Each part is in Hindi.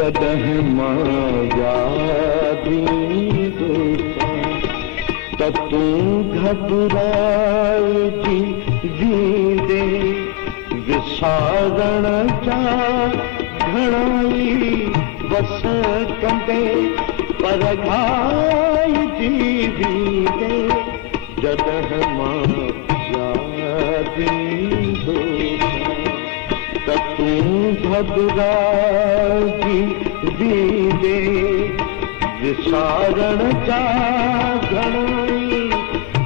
जदह माया त तू घबराए जींदे विसारण जा घणाई बस कंदे पर घाई जींदे जदह माया त तू घबराए जींदे विसारण जा घणाई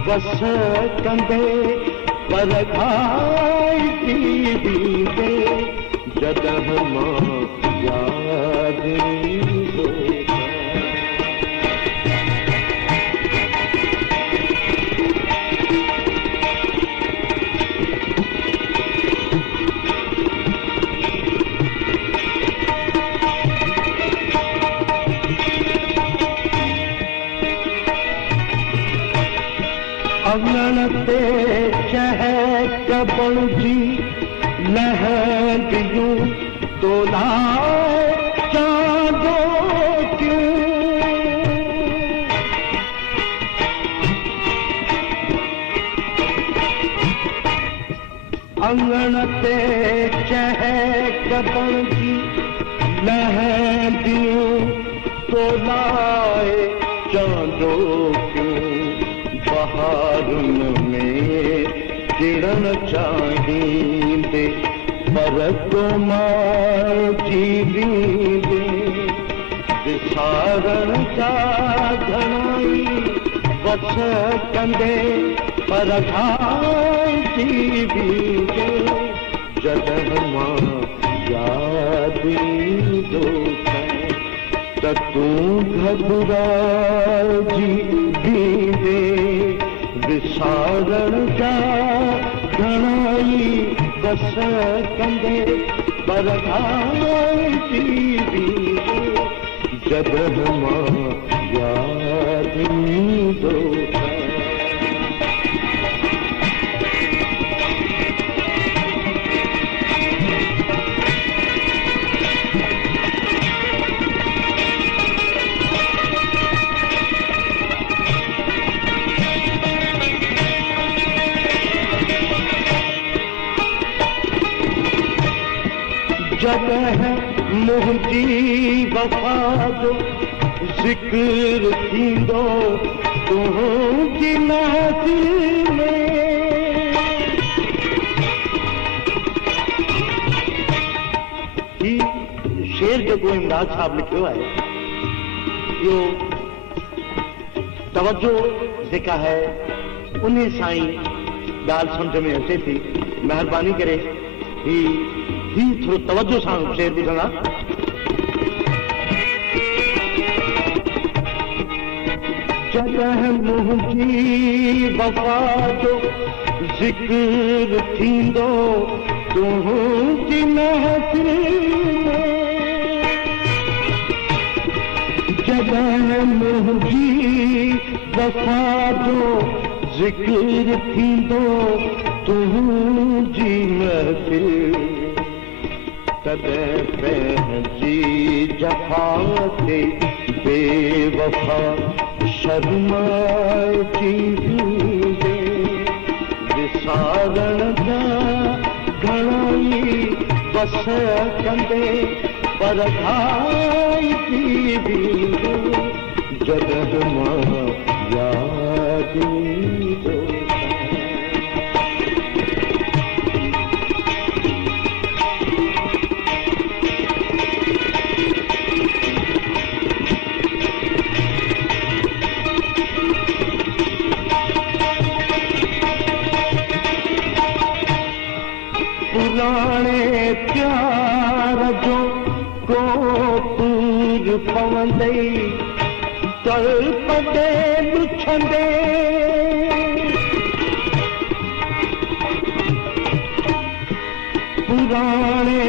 बस कंदे पर घाई जींदे जदह मां याद अंगण ते चहक बणजी लहंदियूं तोलाए चांदो क्यों अंगण ते चहक बणजी लहंदियूं तोलाए चांदो क्यों बहारुन में किरण चाहींदे पर कोमार जीवींदे विसारण जा घणाई बस कंदे पर घाई जीवींदे जदह मां याद ईंदो त तू घबराए जीवींदे विसारण जा घणाई बस कंदे पर घाई जींदे जदह मां याद ईंदो जगह मुंहिंजी वफ़ा जो ज़िक्र थींदो तुंहिंजी महफ़िल में ही शेर जेको इमदाद साहब लिखियो आहे इहो तवज्जो जेका है उन्हें साईं ॻाल्हि सम्झ में अचे थी महिरबानी करे ही थोड़ो तवज्जो सां शेर ॿुधंदा जॾहिं मुंहिंजी वफ़ा जो ज़िक्र थींदो तुंहिंजी महफ़िल में जॾहिं मुंहिंजी वफ़ा जो ज़िक्र थींदो तुंहिंजी महफ़िल तॾहिं पंहिंजी जफ़ा ते बेवफ़ा शर्माए जींदे विसारण जा घणाई बस कंदे पर घाई जींदे जदह मां याद ईंदो पुराणे प्यार जो को पूर पवंदे तड़पदे लुछंदे पुराणे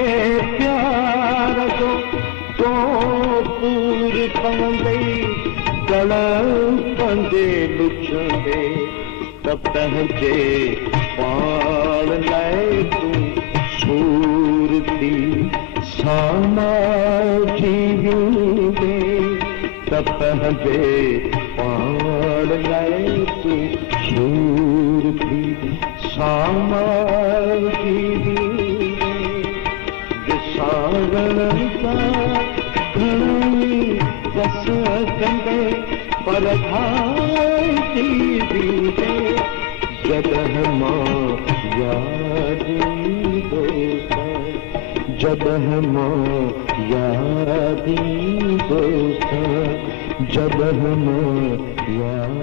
प्यार जो को पूर पवंदे तड़पदे लुछंदे त पंहिंजे पाण लाइ तूं सूर थी सामा जी पहले पाड़ लाए तू शूर थी सामार की सावन का घड़ी बस कंदे पर भाई दीदे जगह माँ यादी दोस्त जगह माँ यादी दोस्त जगह माँ याद